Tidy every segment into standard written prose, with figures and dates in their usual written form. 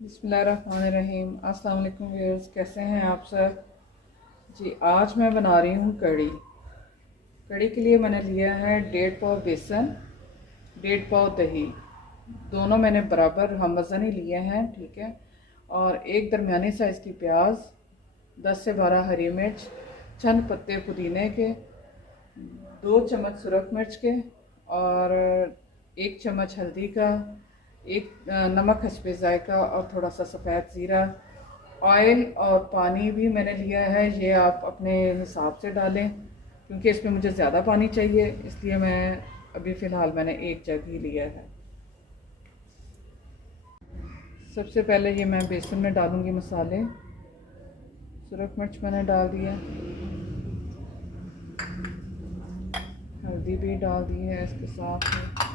बिस्मिल्लाहिर्रहमानिर्रहीम। अस्सलाम वालेकुम व्यूअर्स, कैसे हैं आप सब। जी, आज मैं बना रही हूँ कड़ी। कड़ी के लिए मैंने लिया है 1.5 पाव बेसन, 1.5 पाव दही। दोनों मैंने बराबर हम वज़न ही लिए हैं, ठीक है। और एक दरमियानी साइज़ की प्याज, 10 से 12 हरी मिर्च, चंद पत्ते पुदीने के, 2 चम्मच सुरख मिर्च के, और 1 चम्मच हल्दी का, एक नमक हस्बे ज़ायका, और थोड़ा सा सफ़ेद ज़ीरा। ऑयल और पानी भी मैंने लिया है, ये आप अपने हिसाब से डालें, क्योंकि इसमें मुझे ज़्यादा पानी चाहिए, इसलिए मैं अभी फ़िलहाल मैंने एक जग ही लिया है। सबसे पहले ये मैं बेसन में डालूँगी मसाले। सुरख मिर्च मैंने डाल दिया, हल्दी भी डाल दी है इसके साथ में।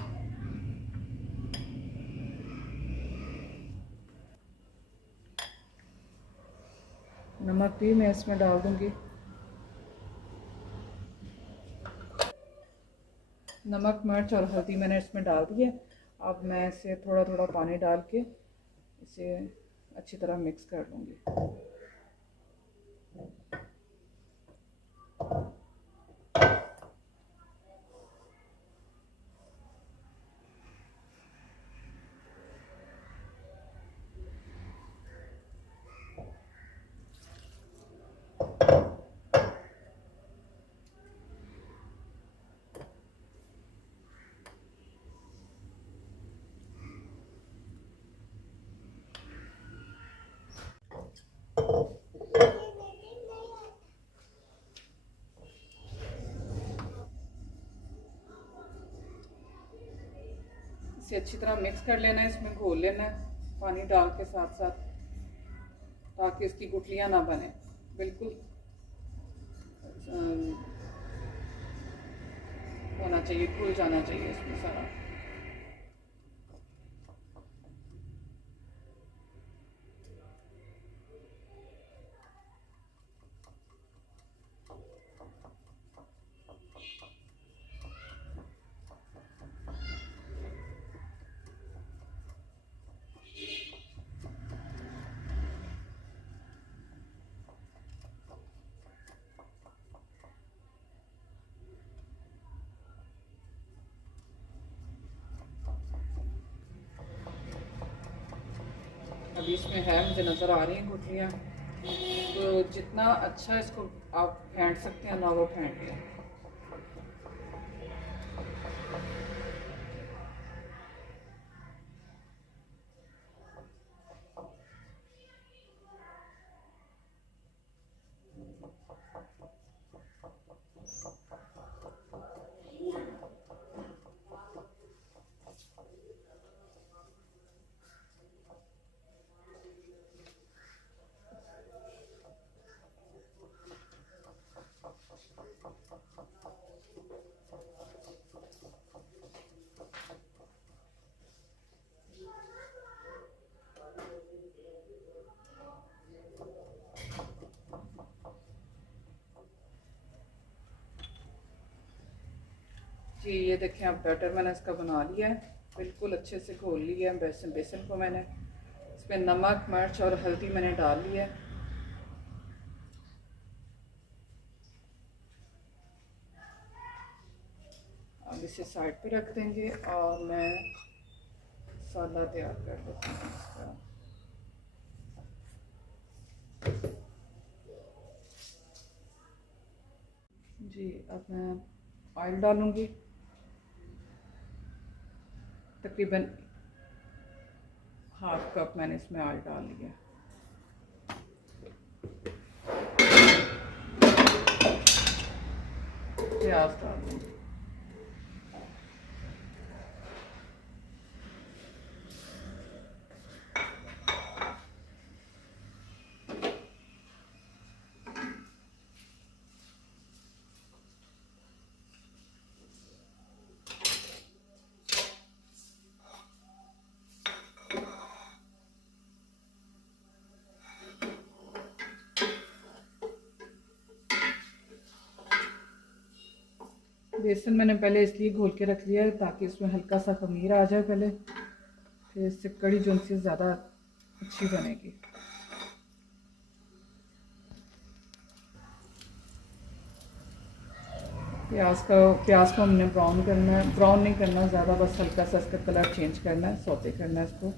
नमक भी मैं इसमें डाल दूँगी। नमक, मिर्च और हल्दी मैंने इसमें डाल दी है। अब मैं इसे थोड़ा थोड़ा पानी डाल के इसे अच्छी तरह मिक्स कर लूँगी। इसे अच्छी तरह मिक्स कर लेना है, इसमें घोल लेना है पानी डाल के साथ साथ, ताकि इसकी गुठलियाँ ना बने। बिल्कुल होना चाहिए, घुल जाना चाहिए इसमें सारा। अभी इसमें है, मुझे नज़र आ रही हैं गुठलियाँ। तो जितना अच्छा इसको आप फेंट सकते हैं ना, वो फेंट लें। जी, ये देखें, अब बैटर मैंने इसका बना लिया है, बिल्कुल अच्छे से घोल लिया है बेसन को मैंने। इसमें नमक, मिर्च और हल्दी मैंने डाल लिया है। अब इसे साइड पे रख देंगे और मैं मसाला तैयार कर लेती हूँ इसका। जी, अब मैं ऑयल डालूँगी, तकरीबन हाफ कप मैंने इसमें ऑयल डाल लिया। प्याज डाल दूँगी। बेसन मैंने पहले इसलिए घोल के रख लिया है ताकि इसमें हल्का सा खमीर आ जाए पहले, फिर इससे कड़ी जो सी ज़्यादा अच्छी बनेगी। प्याज को हमने ब्राउन करना है, ब्राउन नहीं करना ज़्यादा, बस हल्का सा इसका कलर चेंज करना है, सौते करना है इसको।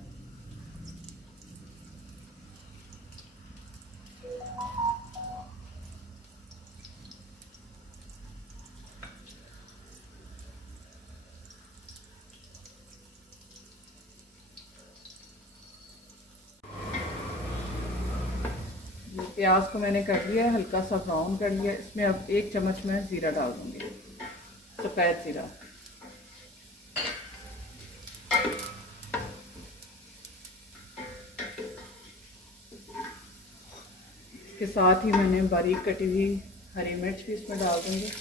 प्याज को मैंने कर लिया है, हल्का सा ब्राउन कर लिया। इसमें अब 1 चम्मच मैं ज़ीरा डाल दूँगी, सफ़ेद ज़ीरा। इसके साथ ही मैंने बारीक कटी हुई हरी मिर्च भी इसमें डाल दूँगी।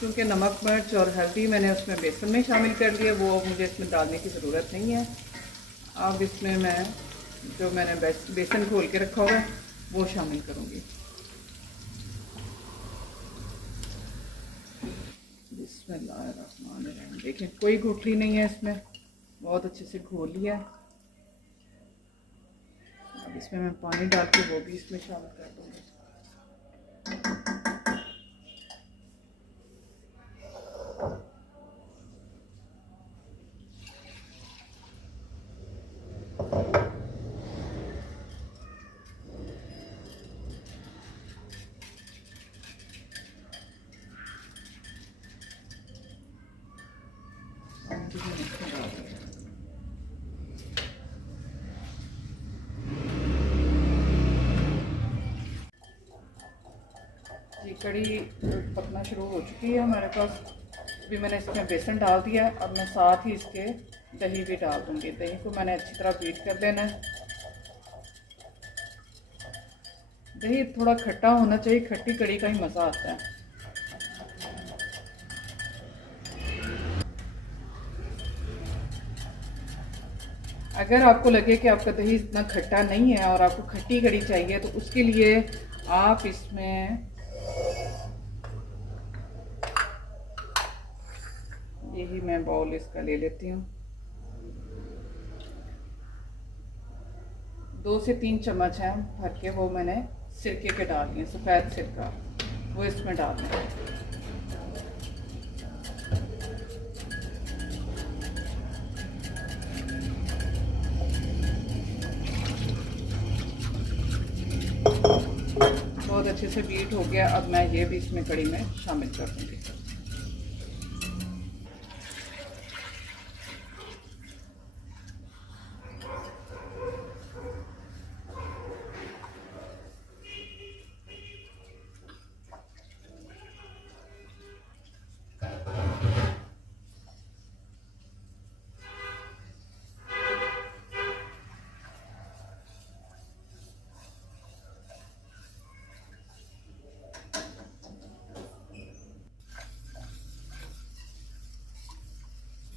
क्योंकि नमक मिर्च और हल्दी मैंने उसमें बेसन में शामिल कर लिया, वो मुझे इसमें डालने की ज़रूरत नहीं है। अब इसमें मैं जो मैंने बेसन घोल के रखा हुआ है वो शामिल करूँगी। बिस्मिल्लाहिर्रहमानिर्रहीम। देखिए कोई गुठली नहीं है इसमें, बहुत अच्छे से घोल लिया है। अब इसमें मैं पानी डाल के वो भी इसमें शामिल कर दूँगी। ये कड़ी पकना शुरू हो चुकी है हमारे पास। अभी मैंने इसमें बेसन डाल दिया है। अब मैं साथ ही इसके दही भी डाल दूँगी। दही को मैंने अच्छी तरह बीट कर लेना है। दही थोड़ा खट्टा होना चाहिए, खट्टी कड़ी का ही मज़ा आता है। अगर आपको लगे कि आपका दही इतना खट्टा नहीं है और आपको खट्टी कड़ी चाहिए, तो उसके लिए आप इसमें यही मैं बाउल इसका ले लेती हूँ, 2 से 3 चम्मच हैं भर के, वो मैंने सिरके के डाल दिए, सफ़ेद सिरका, वो इसमें डालना है। बहुत अच्छे से बीट हो गया। अब मैं ये भी इसमें कड़ी में शामिल कर दूँगी।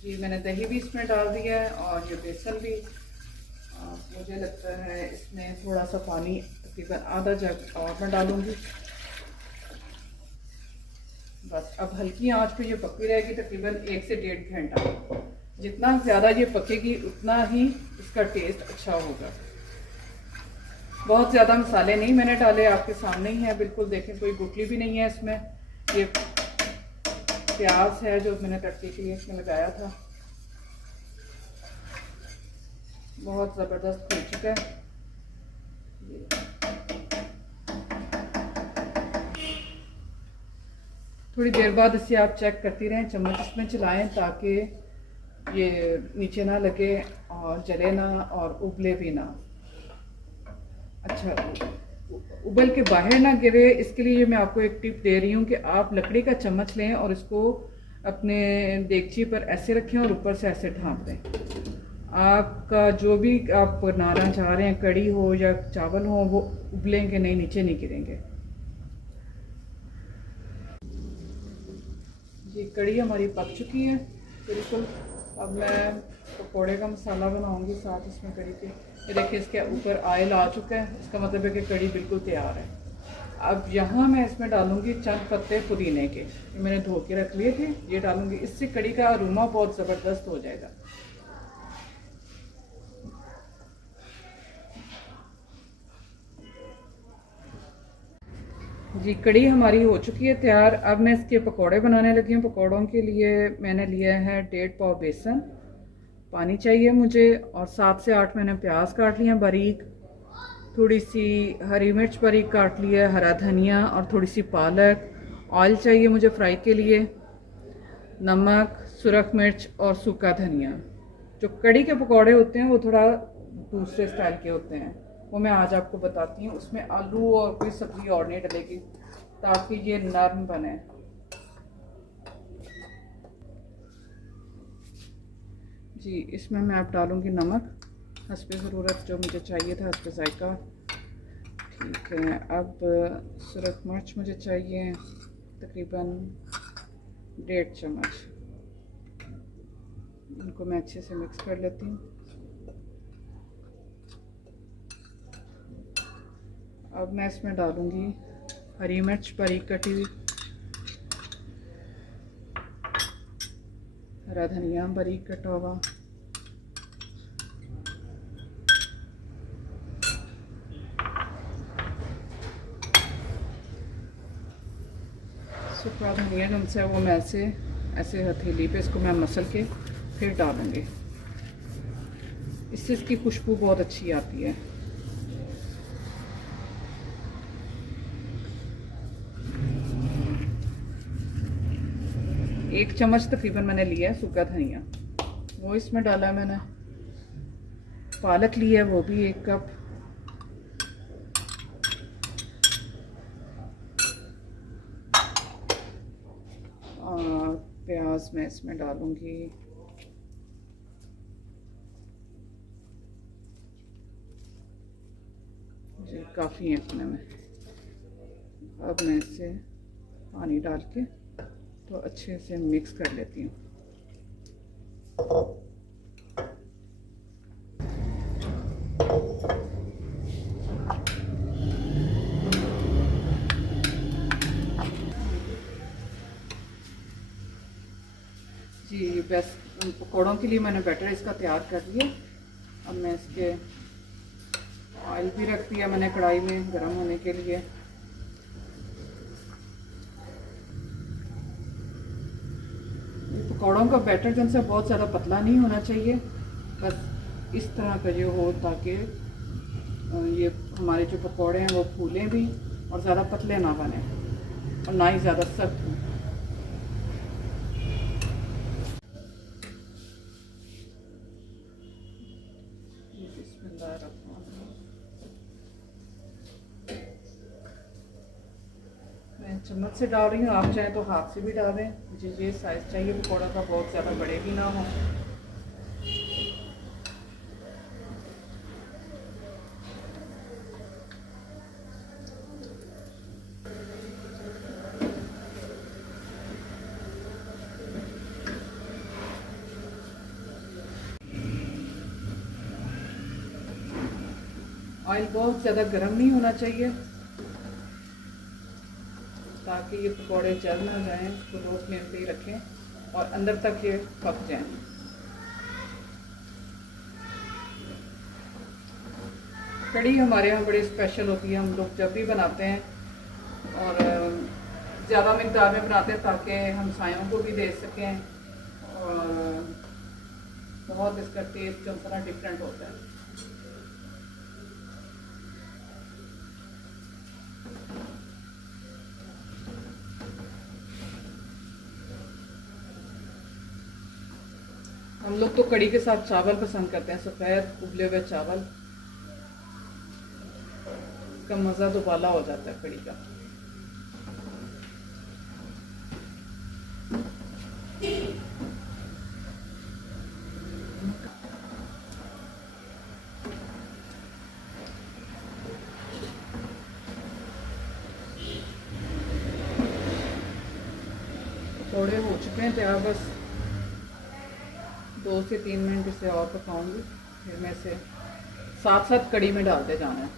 जी मैंने दही भी इसमें डाल दिया है और ये बेसन भी। मुझे लगता है इसमें थोड़ा सा पानी, तकरीबन आधा जग और मैं डालूँगी। बस अब हल्की आंच पे ये पकी रहेगी तकरीबन 1 से 1.5 घंटा। जितना ज़्यादा ये पकेगी उतना ही इसका टेस्ट अच्छा होगा। बहुत ज़्यादा मसाले नहीं मैंने डाले, आपके सामने ही है बिल्कुल। देखें कोई गुठली भी नहीं है इसमें। ये प्याज है जो मैंने तड़के के लिए इसमें लगाया था। बहुत ज़बरदस्त हो चुका है। थोड़ी देर बाद इसे आप चेक करती रहें, चम्मच इसमें चलाएं ताकि ये नीचे ना लगे और जले ना और उबले भी ना। अच्छा उबल के बाहर ना गिरे, इसके लिए मैं आपको एक टिप दे रही हूँ कि आप लकड़ी का चम्मच लें और इसको अपने देगची पर ऐसे रखें और ऊपर से ऐसे ढाँप दें। आपका जो भी आप बनाना चाह रहे हैं, कड़ी हो या चावल हो, वो उबलेंगे नहीं, नीचे नहीं गिरेंगे। जी कड़ी हमारी पक चुकी है बिल्कुल। अब मैं पकोड़े का मसाला बनाऊंगी साथ इसमें कड़ी के। ये देखिए इसके ऊपर ऑयल आ चुका है, इसका मतलब है कि कड़ी बिल्कुल तैयार है। अब यहाँ मैं इसमें डालूंगी चंद पत्ते पुदीने के, ये मैंने धो के रख लिए थे, ये डालूंगी। इससे कड़ी का अरोमा बहुत ज़बरदस्त हो जाएगा। जी कड़ी हमारी हो चुकी है तैयार। अब मैं इसके पकोड़े बनाने लगी हूँ। पकोड़ों के लिए मैंने लिया है 1.5 पाव बेसन, पानी चाहिए मुझे, और 7 से 8 मैंने प्याज काट लिया बारीक, थोड़ी सी हरी मिर्च बारीक काट लिया, हरा धनिया और थोड़ी सी पालक। ऑयल चाहिए मुझे फ्राई के लिए, नमक, सुरख मिर्च और सूखा धनिया। जो कड़ी के पकोड़े होते हैं वो थोड़ा दूसरे स्टाइल के होते हैं, वो मैं आज आपको बताती हूँ। उसमें आलू और कोई सब्ज़ी और नहीं डलेगी ताकि ये नरम बने। जी इसमें मैं अब डालूँगी नमक हस्बे ज़रूरत, जो मुझे चाहिए था हस्बे जायका। ठीक है, अब सुरख मिर्च मुझे चाहिए तकरीबन 1.5 चम्मच। इनको मैं अच्छे से मिक्स कर लेती हूँ। अब मैं इसमें डालूँगी हरी मिर्च बारीक कटी हुई, हरा धनिया बारीक कटा हुआ, सूखा धनिया जिनसे वो मैं ऐसे हथेली पे इसको मैं मसल के फिर डालूँगी। इससे इसकी खुशबू बहुत अच्छी आती है। एक चम्मच तकरीबन मैंने लिया है सूखा धनिया, वो इसमें डाला है मैंने। पालक लिया है वो भी 1 कप। और प्याज मैं इसमें डालूंगी जी, काफ़ी है इतने में। अब मैं इसे पानी डाल के तो अच्छे से मिक्स कर लेती हूँ। जी बस पकौड़ों के लिए मैंने बैटर इसका तैयार कर लिया। अब मैं इसके ऑयल भी रख दिया मैंने कढ़ाई में गर्म होने के लिए। पकौड़ों का बैटर जिनसे बहुत ज़्यादा पतला नहीं होना चाहिए, बस इस तरह का ये हो ताकि ये हमारे जो पकौड़े हैं वो फूलें भी और ज़्यादा पतले ना बने और ना ही ज़्यादा सख्त हों। मैं चम्मच से डाल रही हूँ, आप चाहें तो हाथ से भी डाल दें। मुझे ये साइज़ चाहिए पकौड़ा का, बहुत ज़्यादा बड़े भी ना हो। ऑयल बहुत ज़्यादा गर्म नहीं होना चाहिए ताकि ये पकौड़े जल ना जाएं। इसको लो फ्लेम पे ही रखें और अंदर तक ये पक जाएं। कड़ी हमारे यहाँ बड़ी स्पेशल होती है, हम लोग जब भी बनाते हैं और ज़्यादा मिकदार में बनाते हैं ताकि हम सायों को भी दे सकें, और बहुत इसका टेस्ट जो थोड़ा डिफरेंट होता है। हम लोग तो कड़ी के साथ चावल पसंद करते हैं, सफ़ेद उबले हुए चावल। इसका मज़ा तो बाला हो जाता है कड़ी का। थोड़े हो चुके हैं तैयार, बस 2 से 3 मिनट इसे और पकाऊंगी। फिर मैं इसे साथ साथ कड़ी में डालते जाना है।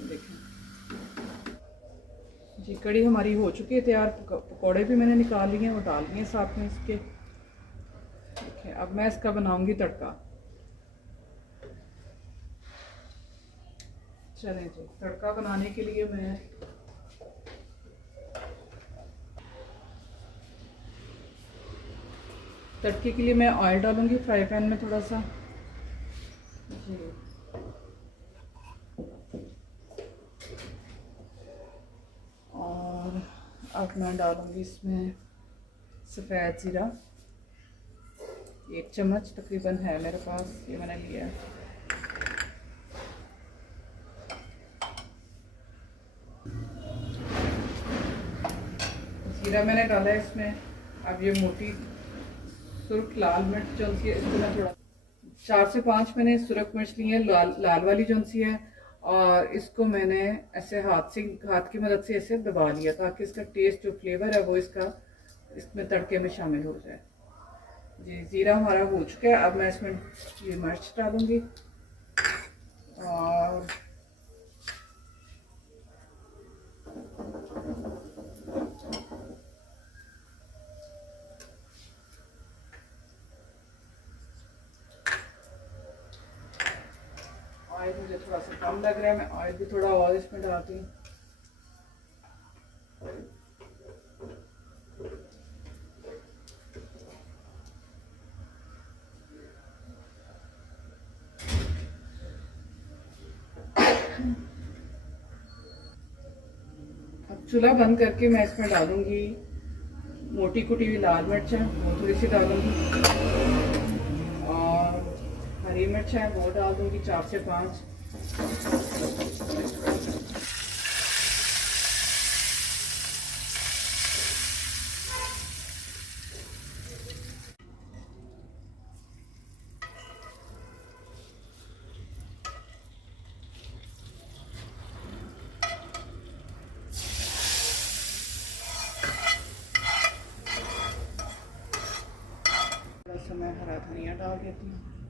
देखें जी, कड़ी हमारी हो चुकी है तैयार। पकौड़े भी मैंने निकाल लिए हैं और डाल दिए साथ में इसके। देखिए अब मैं इसका बनाऊंगी तड़का। चलें जी, तड़का बनाने के लिए मैं तड़के के लिए मैं ऑयल डालूंगी फ्राई पैन में थोड़ा सा जी। और अब मैं डालूंगी इसमें सफ़ेद ज़ीरा, 1 चम्मच तकरीबन है मेरे पास, ये मैंने लिया है। ज़ीरा मैंने डाला है इसमें। अब ये मोटी सुर्ख लाल मिर्च जो सी है इसको मैं थोड़ा 4 से 5 मैंने सुरख मिर्च ली है, लाल वाली जो सी है। और इसको मैंने ऐसे हाथ की मदद से ऐसे दबा लिया ताकि इसका टेस्ट जो फ्लेवर है वो इसका इसमें तड़के में शामिल हो जाए जी। ज़ीरा हमारा हो चुका है। अब मैं इसमें ये मिर्च डालूंगी और ऑयल मुझे थोड़ा सा कम लग रहा है, मैं ऑयल भी थोड़ा और इसमें डालती हूँ। अब चूल्हा बंद करके मैं इसमें डालूंगी मोटी कुटी हुई लाल मिर्च है वो थोड़ी सी डालूंगी, और हरी मिर्च है वो डाल दूंगी 4 से 5। थोड़ा सा मैं हरा धनिया डाल देती हूँ।